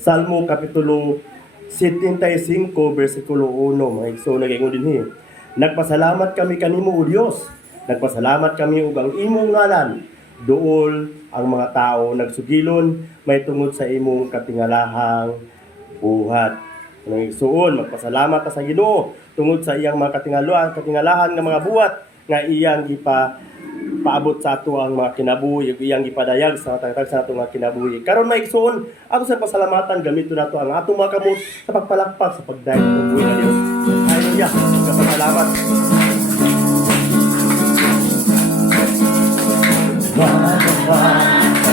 Salmo Kapitulo 75, versikulo 1, mga igsoon nag-ingon dinhi. Nagpasalamat kami kanimo, O Dios. Nagpasalamat kami ug ang imong ngalan. Duol ang mga tao nagsugilon may tungod sa imong katingalahang buhat. Mga igsoon, magpasalamat ta sa Ginoo tungod sa iyang mga katingalahan nga mga buhat nga iyang paabot sa ato ang mga kinabuhi, iyang ipadayag sa tatag sa ato mga kinabuhi. Karon may igsoon, ako sa pasalamatan gamito nato ang atong mga kamot sa pagpalakpak sa pagdayeg ng buhay nga Dios. Hallelujah. Kapasalamat.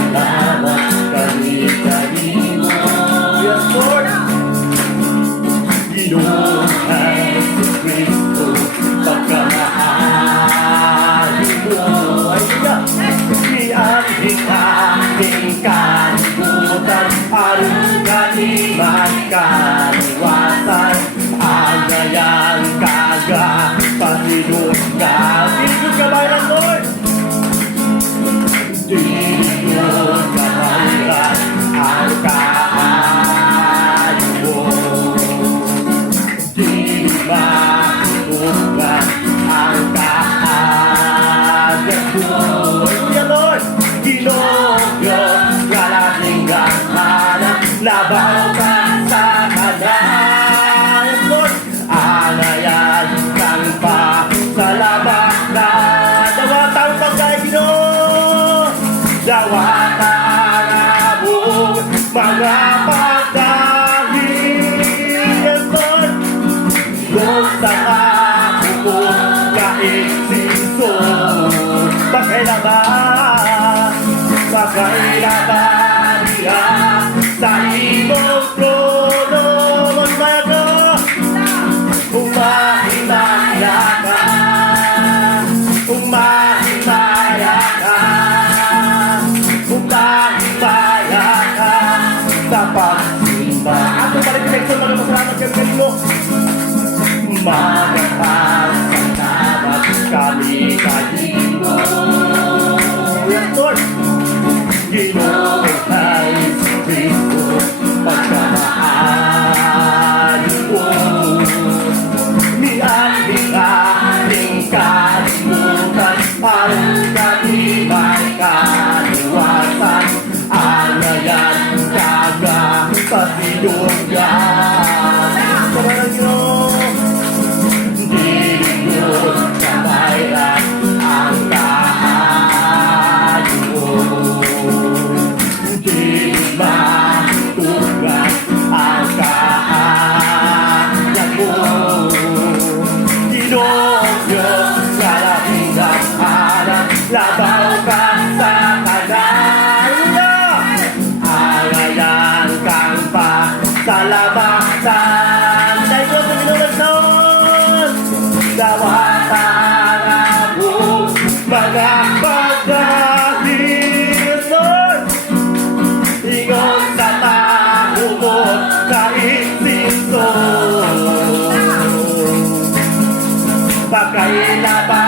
Salamat kami kanimo. Yes, Lord. Ginoong Jesus Cristo, pagkamahal mo. Aming kalibutan, aron kaniman kaliwasan, agayan kaga, pasilog ka. Silog ka ba yan, Lord? Silog ka ba ang kaan mo? Silog ka ang kaan mo. Ginoo, galang hanap, labaw ka sa kanan. Lord, anayan kang pa sa labas na dawatang pagkay Ginoo. Dawatang abong mga pagkahin. Lord, Lord, sa ako ko kaisiso. Pagkailaban niya sa imong trono, magmaya ka, umahimaya ka, umahimaya ka, umahimaya ka sa pagsimba. Ato balik yung next one, magpasalamat kami kanino. Magpasalamat kami kanino. Yes, Lord. Ginoong Jesus Cristo, pagkamahal mo. Mianding kalimutan, parang kami may kaliwasan. Anayan kaga, pasilungan. Kamarang Ginoo, Ginoo, kamayran ang kaan mo. Matugan ang kahanan mo. Ginoong Diyos, kalabingan hanap, labaw ka sa kanan. Alayan kang pa sa labasan. Dahil ko sa Ginoo dawatan abong mga pagdahil. Lord, ingon sa tao mo kaisiso, pagkailaban